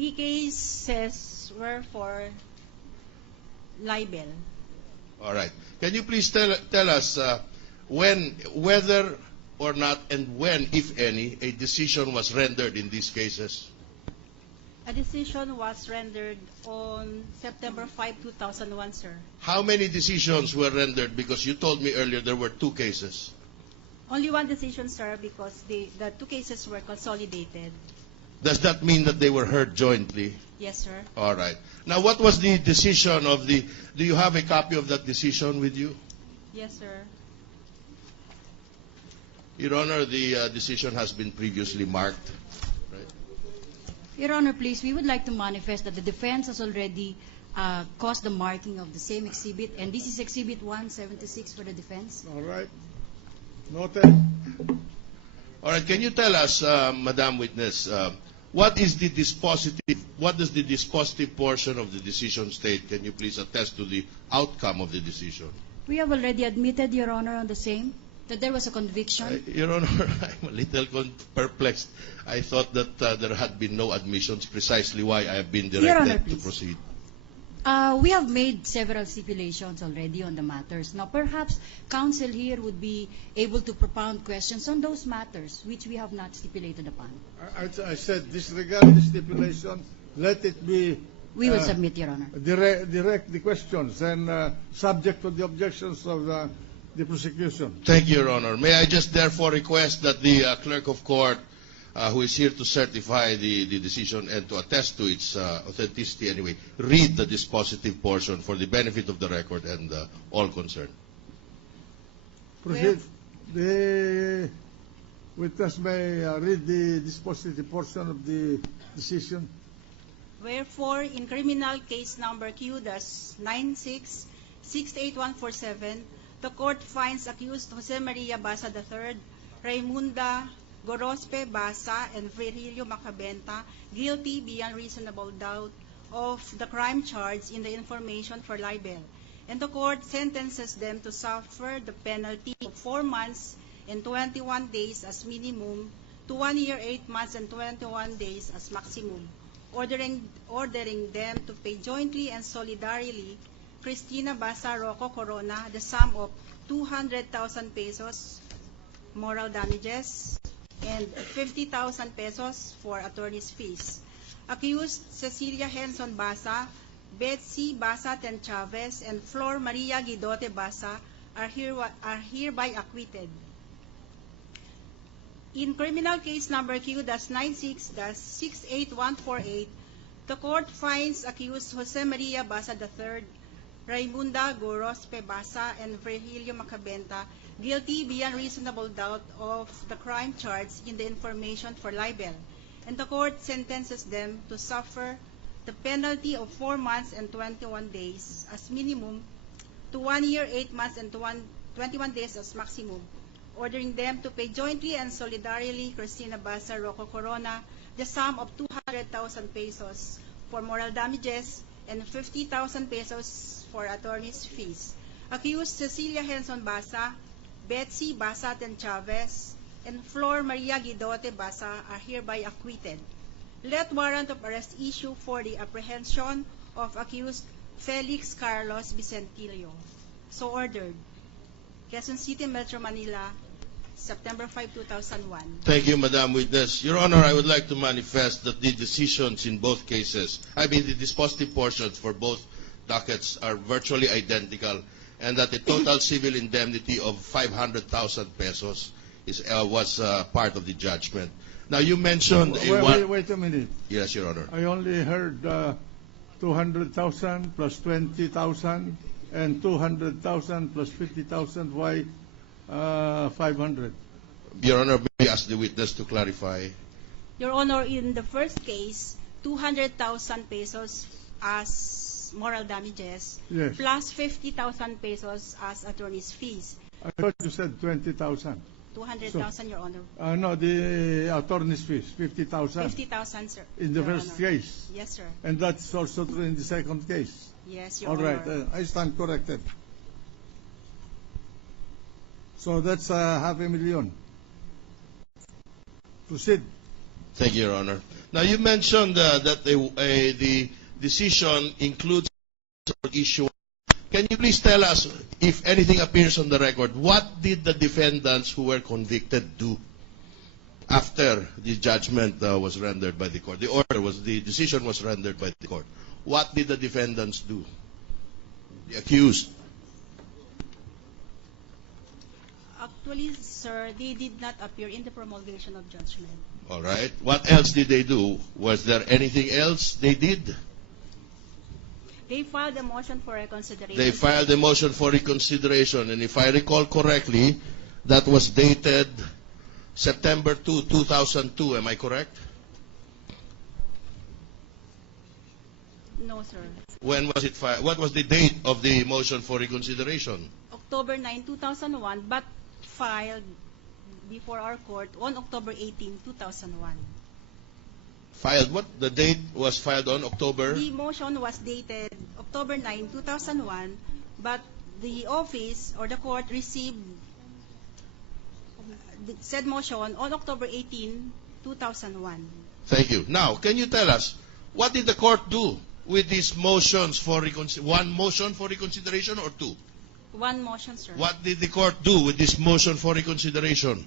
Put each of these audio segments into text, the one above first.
The cases were for libel. All right. Can you please tell us whether or not, and when, if any, a decision was rendered in these cases? A decision was rendered on September 5, 2001, sir. How many decisions were rendered? Because you told me earlier there were 2 cases. Only one decision, sir, because the 2 cases were consolidated. Does that mean that they were heard jointly? Yes, sir. All right. Now, what was the decision of the... Do you have a copy of that decision with you? Yes, sir. Your Honor, the decision has been previously marked. Right? Your Honor, please, we would like to manifest that the defense has already caused the marking of the same exhibit, and this is Exhibit 176 for the defense. All right. Noted. All right. Can you tell us, Madam Witness, what does the dispositive portion of the decision state? Can you please attest to the outcome of the decision? We have already admitted, Your Honor, on the same, that there was a conviction. Your Honor, I'm a little perplexed. I thought that there had been no admissions, precisely why I have been directed to proceed. We have made several stipulations already on the matters. Now, perhaps counsel here would be able to propound questions on those matters, which we have not stipulated upon. I said, disregard the stipulation, let it be... We will submit, Your Honor. Direct the questions and subject to the objections of the prosecution. Thank you, Your Honor. May I just therefore request that the clerk of court, who is here to certify the decision and to attest to its authenticity anyway, read the dispositive portion for the benefit of the record and all concerned. Proceed. The witness may read the dispositive portion of the decision. Wherefore, in criminal case number Q-96-68147, the court finds accused Jose Maria Basa III, Raimunda Gorospe Basa, and Virgilio Macabenta guilty beyond reasonable doubt of the crime charged in the information for libel, and the court sentences them to suffer the penalty of 4 months and 21 days as minimum to 1 year, 8 months, and 21 days as maximum, ordering them to pay jointly and solidarily Cristina Basa Rocco Corona the sum of 200,000 pesos moral damages and 50,000 pesos for attorney's fees. Accused Cecilia Henson Basa, Betsy Basa Ten Chavez, and Flor Maria Guidote Basa are hereby acquitted. In criminal case number Q-96-68148, the court finds accused Jose Maria Basa III, Raimunda Gorospe Basa, and Virgilio Macabenta guilty beyond reasonable doubt of the crime charged in the information for libel, and the court sentences them to suffer the penalty of 4 months and 21 days as minimum to 1 year, 8 months, and 21 days as maximum, ordering them to pay jointly and solidarily Cristina Basa Rocco Corona the sum of 200,000 pesos for moral damages and 50,000 pesos for attorney's fees. Accused Cecilia Henson Basa, Betsy Basa Ten Chavez, and Flor Maria Guidote Basa are hereby acquitted. Let warrant of arrest issue for the apprehension of accused Felix Carlos Vicentilio. So ordered. Quezon City, Metro Manila, September 5, 2001. Thank you, Madam Witness. Your Honor, I would like to manifest that the decisions in both cases, the dispositive portions for both dockets are virtually identical, and that the total civil indemnity of 500,000 pesos was part of the judgment. Now, you mentioned... Wait a minute. Yes, Your Honor. I only heard 200,000 plus 20,000 and 200,000 plus 50,000. Why 500? Your Honor, may I ask the witness to clarify? Your Honor, in the first case, 200,000 pesos as moral damages, yes, plus 50,000 pesos as attorney's fees. I thought you said 20,000. 200,000, Your Honor. No, the attorney's fees, 50,000. 50,000, sir. In the Your first Honor. case? Yes, sir. And that's also true in the second case? Yes, Your All Honor. right, I stand corrected. So that's 500,000. Proceed. Thank you, Your Honor. Now, you mentioned that the decision includes issue. Can you please tell us, if anything appears on the record, what did the defendants who were convicted do after the judgment was rendered by the court? The decision was rendered by the court. What did the defendants do? The accused. Actually, sir, they did not appear in the promulgation of judgment. All right. What else did they do? Was there anything else they did? They filed a motion for reconsideration. They filed a motion for reconsideration, and if I recall correctly, that was dated September 2, 2002. Am I correct? No, sir. When was it filed? What was the date of the motion for reconsideration? October 9, 2001, but filed before our court on October 18, 2001. Filed what? The date was filed on October? The motion was dated October 9, 2001, but the office or the court received said motion on October 18, 2001. Thank you. Now, can you tell us, what did the court do with these motions for one motion for reconsideration or two? One motion, sir. What did the court do with this motion for reconsideration?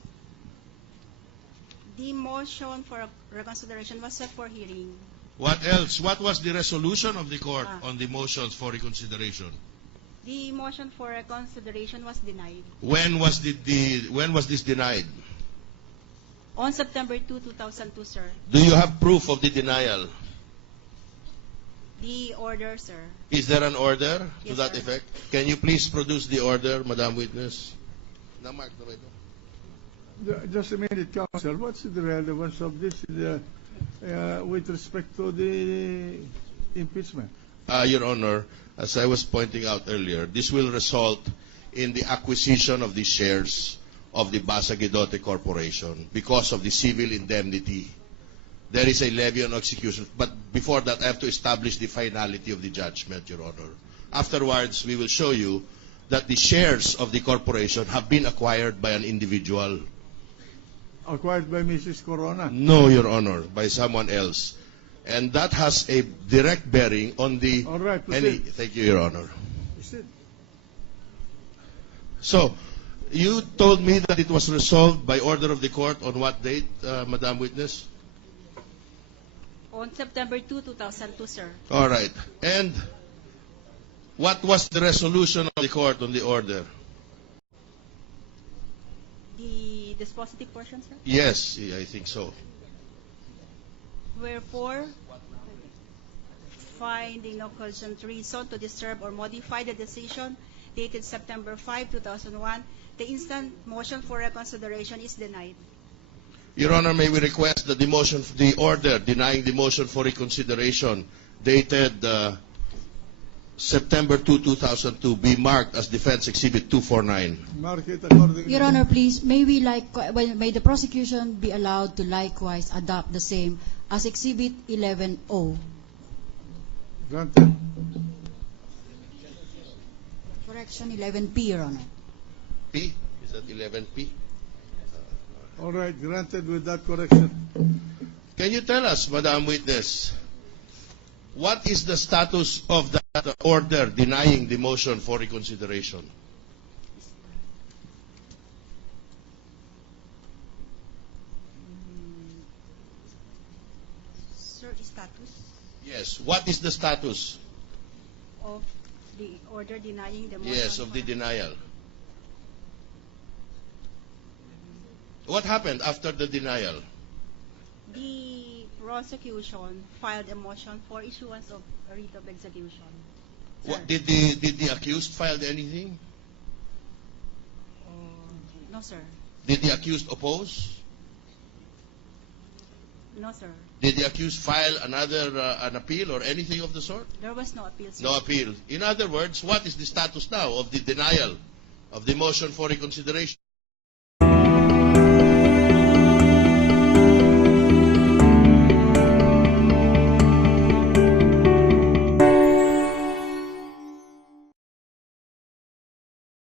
The motion for reconsideration was set for hearing. What else? What was the resolution of the court on the motions for reconsideration? The motion for reconsideration was denied. When was this denied? On September 2, 2002, sir. Do you have proof of the denial? The order, sir. Is there an order to Yes, that sir. effect? Can you please produce the order, Madam Witness? Just a minute, Counsel. What's the relevance of this with respect to the impeachment? Your Honor, as I was pointing out earlier, this will result in the acquisition of the shares of the Basa Guidote Corporation because of the civil indemnity. There is a levy on execution, but before that, I have to establish the finality of the judgment, Your Honor. Afterwards, we will show you that the shares of the corporation have been acquired by an individual. Acquired by Mrs. Corona? No, Your Honor, by someone else. And that has a direct bearing on the... All right, proceed. Thank you, Your Honor. Proceed. So, you told me that it was resolved by order of the court on what date, Madam Witness? On September 2, 2002, sir. All right. And what was the resolution of the court on the order? The dispositive portion, sir. Yes, I think so. Wherefore, finding no cogent reason to disturb or modify the decision dated September 5, 2001, the instant motion for reconsideration is denied. Your Honor, may we request that the order denying the motion for reconsideration dated September 2, 2002 be marked as Defense Exhibit 249. Mark it accordingly. Your Honor, please, may the prosecution be allowed to likewise adopt the same as Exhibit 11O? Granted. Correction 11P, Your Honor. P? Is that 11P? All right, granted with that correction. Can you tell us, Madam Witness, what is the status of that order denying the motion for reconsideration? Sir, status Yes, what is the status? of the order denying the motion. Yes, of the for- denial. What happened after the denial? The prosecution filed a motion for issuance of a writ of execution. Sir. Did the accused file anything? No, sir. Did the accused oppose? No, sir. Did the accused file an appeal or anything of the sort? There was no appeal, sir. No appeal. In other words, what is the status now of the denial of the motion for reconsideration?